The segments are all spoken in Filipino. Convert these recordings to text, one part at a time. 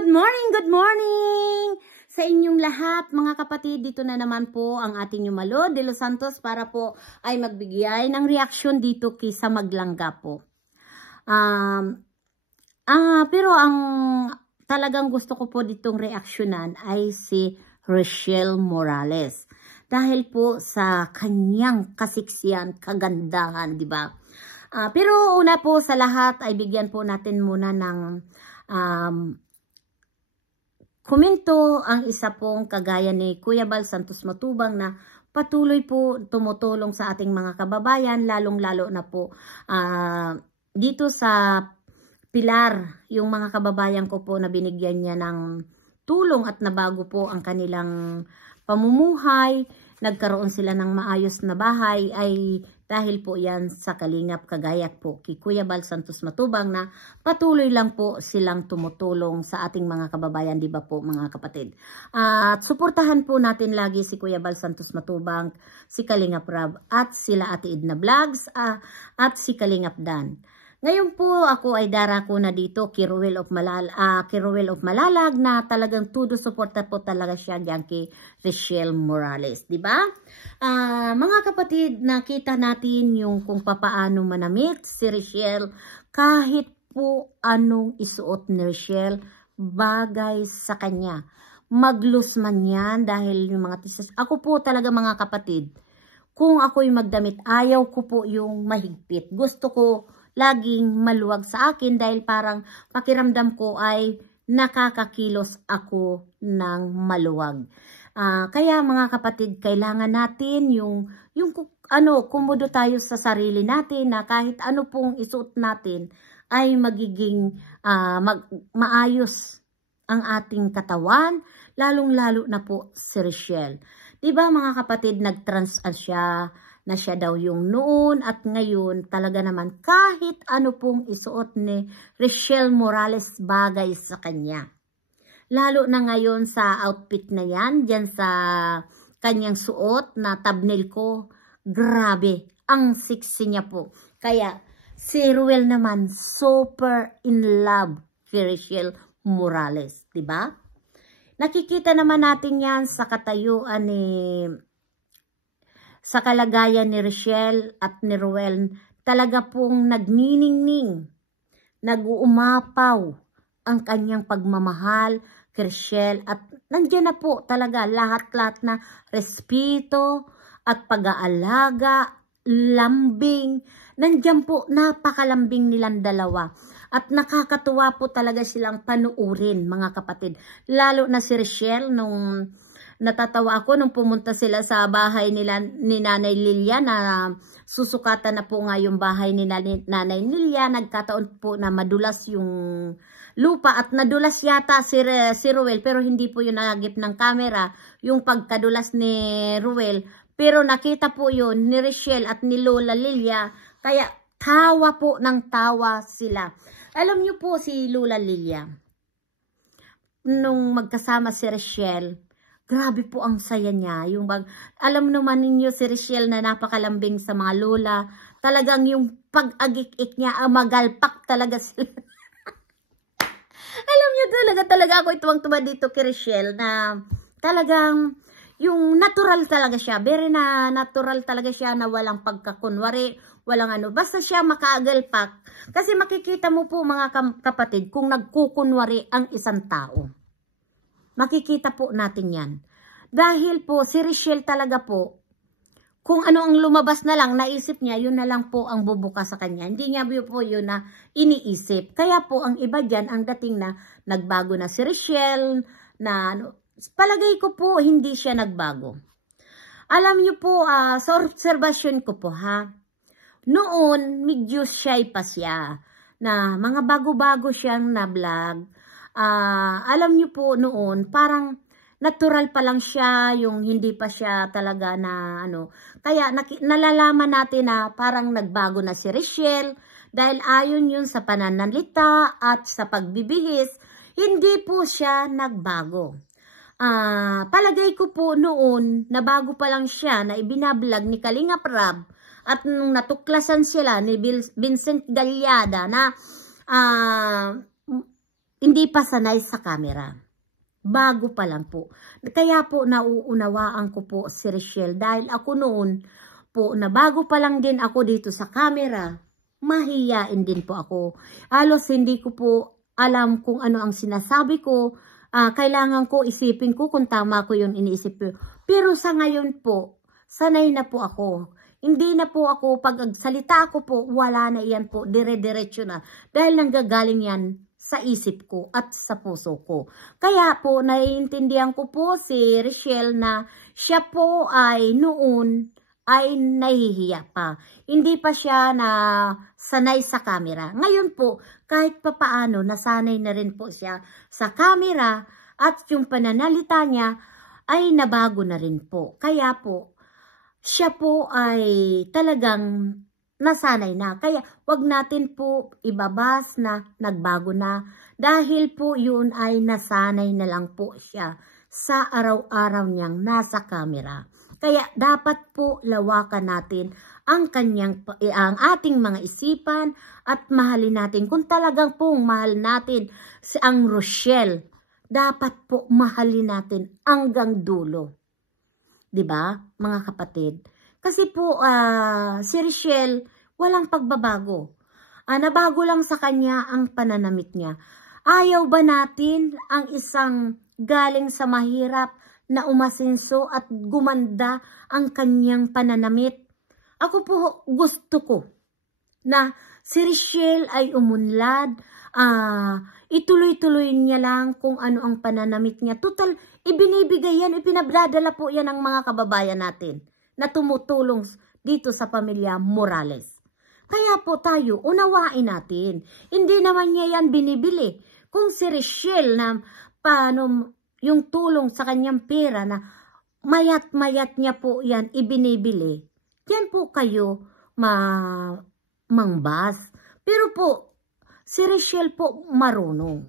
good morning sa inyong lahat mga kapatid. Dito na naman po ang ating Yumalo de los Santos para po ay magbigay ng reaksyon dito kisa Maglangga po. Pero ang talagang gusto ko po ditong reaksyonan ay si Richelle Morales. Dahil po sa kanyang kasiksiyan, kagandahan, di ba? Pero una po sa lahat ay bigyan po natin muna ng komento ang isa pong kagaya ni Kuya Bal Santos Matubang na patuloy po tumutulong sa ating mga kababayan, lalong-lalo na po dito sa Pilar, yung mga kababayan ko po na binigyan niya ng tulong at nabago po ang kanilang pamumuhay, nagkaroon sila ng maayos na bahay ay dahil po yan sa kalingap kagaya po kay Kuya Bal Santos Matubang na patuloy lang po silang tumutulong sa ating mga kababayan, di ba po mga kapatid? At suportahan po natin lagi si Kuya Bal Santos Matubang, si Kalingap Rab at sila Ate Edna Vlogs at si Kalingap Dan. Ngayon po ako ay darako na dito kay Ruel of Malalag na talagang todo suporta po talaga siya diyan kay Richelle Morales, di ba? Mga kapatid, nakita natin yung kung papaano manamit si Richelle kahit po anong isuot ni Richelle bagay sa kanya. Maglus man yan dahil yung mga tisas. Ako po talaga mga kapatid, kung ako'y magdamit, ayaw ko po yung mahigpit. Gusto ko laging maluwag sa akin dahil parang pakiramdam ko ay nakakakilos ako ng maluwag. Kaya mga kapatid, kailangan natin yung kumudo tayo sa sarili natin na kahit ano pong isuot natin ay magiging maayos ang ating katawan, lalong-lalo na po si Richelle. Diba mga kapatid, nag-trans na siya daw yung noon at ngayon talaga naman kahit ano pong isuot ni Richelle Morales bagay sa kanya. Lalo na ngayon sa outfit na yan, dyan sa kanyang suot na thumbnail ko, grabe, ang sexy niya po. Kaya si Ruel naman super in love kay Richelle Morales, diba? Nakikita naman natin yan sa katayuan sa kalagayan ni Richelle at ni Ruel, talaga pong nagniningning, nag-uumapaw ang kanyang pagmamahal kay Richelle at nandiyan na po talaga lahat-lahat na respeto at pag-aalaga, lambing, nandiyan po napakalambing nilang dalawa. At nakakatuwa po talaga silang panuurin mga kapatid. Lalo na si Richelle nung natatawa ako nung pumunta sila sa bahay nila ni Nanay Lilia na susukatan na po nga yung bahay ni Nanay Lilia. Nagkataon po na madulas yung lupa at nadulas yata si Ruel pero hindi po yun nagip ng camera yung pagkadulas ni Ruel. Pero nakita po yun ni Richelle at ni Lola Lilia kaya tawa po ng tawa sila. Alam niyo po si Lola Lilia nung magkasama si Richelle, grabe po ang saya niya. Alam naman ninyo si Richelle na napakalambing sa mga lola. Talagang yung pag-agik-ik niya, magalpak talaga sila. Alam niyo talaga ako ituwang-tuwa dito kay Richelle na talagang yung natural talaga siya. Very na natural talaga siya na walang pagkakunwari, walang ano. Basta siya makaagalpak. Kasi makikita mo po mga kapatid kung nagkukunwari ang isang tao. Makikita po natin yan. Dahil po, si Richelle talaga po, kung ano ang lumabas na lang, naisip niya, yun na lang po ang bubuka sa kanya. Hindi niya po yun na iniisip. Kaya po, ang iba dyan, ang dating na nagbago na si Richelle, na palagay ko po, hindi siya nagbago. Alam niyo po, sa observation ko po ha, noon, medyo shy pa siya, na mga bago-bago siyang na-vlog. Alam niyo po noon, parang natural pa lang siya, yung hindi pa siya talaga na Kaya nalalaman natin na parang nagbago na si Richelle dahil ayon yun sa pananalita at sa pagbibihis, hindi po siya nagbago. Palagay ko po noon, nabago pa lang siya na ibinablog ni Kalingap Rab at nung natuklasan sila ni Vincent Galyada na hindi pa sanay sa camera. Bago pa lang po. Kaya po nauunawaan ko po si Richelle dahil ako noon po na bago pa lang din ako dito sa camera, mahiyain din po ako. Halos hindi ko po alam kung ano ang sinasabi ko. Kailangan ko isipin ko kung tama ko yung iniisip ko. Pero sa ngayon po, sanay na po ako. Hindi na po ako, pag salita ako po, wala na yan po, dire-diretso na. Dahil nanggagaling yan sa isip ko at sa puso ko. Kaya po, naiintindihan ko po si Richelle na siya po ay noon ay nahihiya pa. Hindi pa siya na sanay sa camera. Ngayon po, kahit papaano, nasanay na rin po siya sa camera at yung pananalita niya ay nabago na rin po. Kaya po, siya po ay talagang nasanay na. Kaya wag natin po ibabas na nagbago na dahil po yun ay nasanay na lang po siya sa araw-araw niyang nasa camera. Kaya dapat po lawakan natin ang ating mga isipan at mahalin natin. Kung talagang pong mahal natin si ang Richelle, dapat po mahalin natin hanggang dulo. 'Di ba, mga kapatid? Kasi po si Richelle walang pagbabago. Nabago lang sa kanya ang pananamit niya. Ayaw ba natin ang isang galing sa mahirap na umasenso at gumanda ang kanyang pananamit? Ako po gusto ko na si Richelle ay umunlad, ituloy-tuloy niya lang kung ano ang pananamit niya. Total, ibinibigay yan, ipinabladala po yan ng mga kababayan natin na tumutulong dito sa pamilya Morales. Kaya po tayo, unawain natin. Hindi naman niya yan binibili. Kung si Richelle na paano yung tulong sa kanyang pera na mayat-mayat niya po yan ibinibili, yan po kayo mangbas. Pero po, si Richelle po marunong.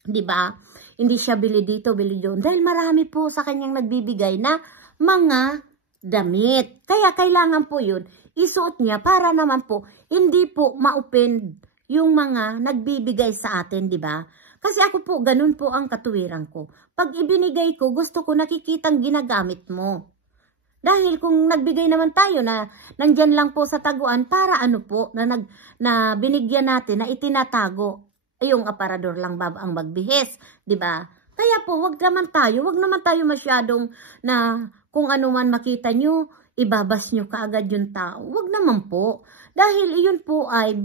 Diba? Hindi siya bili dito, bili doon. Dahil marami po sa kanyang nagbibigay na mga damit. Kaya kailangan po yun, isuot niya para naman po, hindi po ma-offend yung mga nagbibigay sa atin, di ba? Kasi ako po, ganun po ang katuwiran ko. Pag ibinigay ko, gusto ko nakikitang ginagamit mo. Dahil kung nagbigay naman tayo na nandyan lang po sa taguan, para ano po, na binigyan natin, na itinatago, yung aparador lang ang magbihis, di ba? Kaya po, wag naman tayo masyadong na kung ano man makita nyo, ibabas nyo kaagad yung tao. Wag naman po. Dahil iyon po ay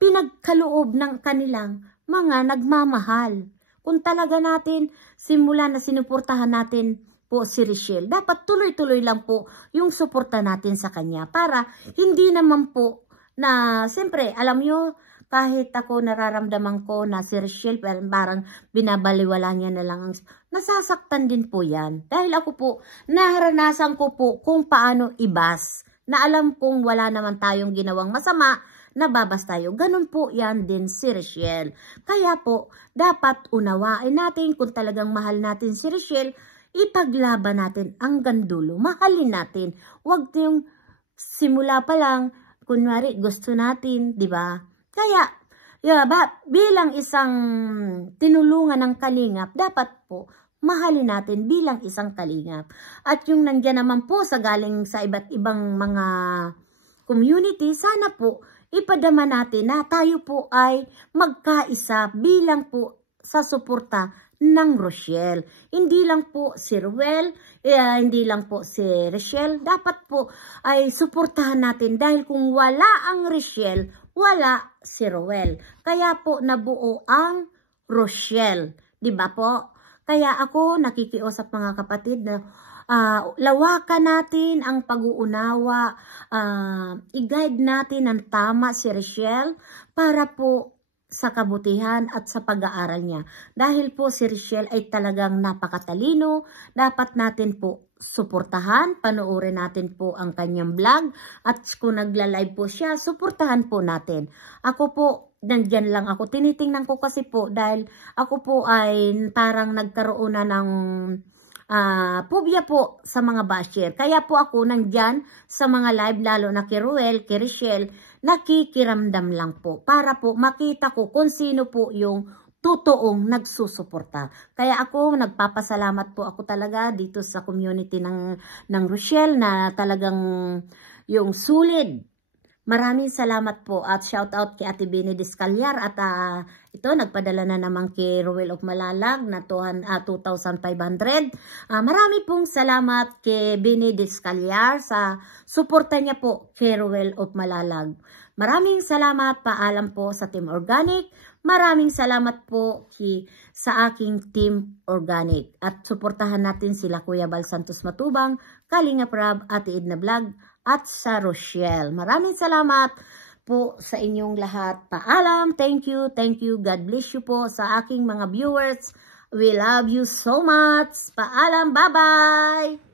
pinagkaloob ng kanilang mga nagmamahal. Kung talaga natin, simula na sinuportahan natin po si Richelle, dapat tuloy-tuloy lang po yung suporta natin sa kanya. Para hindi naman po na, siyempre, alam nyo, kahit ako nararamdaman ko na si Richelle, parang binabaliwala niya na lang, nasasaktan din po yan. Dahil ako po, naranasan ko po kung paano ibas, na alam kong wala naman tayong ginawang masama, nababas tayo. Ganun po yan din si Richelle. Kaya po, dapat unawain natin kung talagang mahal natin si Richelle, ipaglaban natin hanggang dulo. Mahalin natin. Huwag yung simula pa lang, kunwari gusto natin, di ba? Kaya, bilang isang tinulungan ng kalingap, dapat po mahalin natin bilang isang kalingap. At yung nandiyan naman po sa galing sa iba't ibang mga community, sana po ipadama natin na tayo po ay magkaisa bilang po sa suporta ng Richelle. Hindi lang po si Ruel, hindi lang po si Richelle. Dapat po ay suportahan natin dahil kung wala ang Richelle, wala si Ruel. Kaya po nabuo ang Richelle. Diba po? Kaya ako nakikiusap mga kapatid na lawakan natin ang pag-uunawa, i-guide natin ng tama si Richelle para po sa kabutihan at sa pag-aaral niya. Dahil po si Richelle ay talagang napakatalino, dapat natin po suportahan, panoorin natin po ang kanyang vlog at kung nagla-live po siya, suportahan po natin. Ako po, nandyan lang ako, tinitingnan ko kasi po dahil ako po ay parang nagkaroon na ng phobia po sa mga basher. Kaya po ako nandyan sa mga live, lalo na kay Ruel, kay Richelle, nakikiramdam lang po para po makita ko kung sino po yung totoong nagsusuporta. Kaya ako, nagpapasalamat po ako talaga dito sa community ng Rochelle na talagang yung sulid. Maraming salamat po at shout out kay Ate Bini Discalyar at ito nagpadala na naman kay Ruel of Malalag na 2,500. Marami pong salamat kay Bini Discalyar sa suporta niya po kay Ruel of Malalag. Maraming salamat, paalam po sa Team Organic. Maraming salamat po sa aking Team Organic. At suportahan natin sila Kuya Bal Santos Matubang, Kalinga Prab, Ate Edna Vlog, at sa Rochelle. Maraming salamat po sa inyong lahat. Paalam, thank you, God bless you po sa aking mga viewers. We love you so much. Paalam, bye-bye!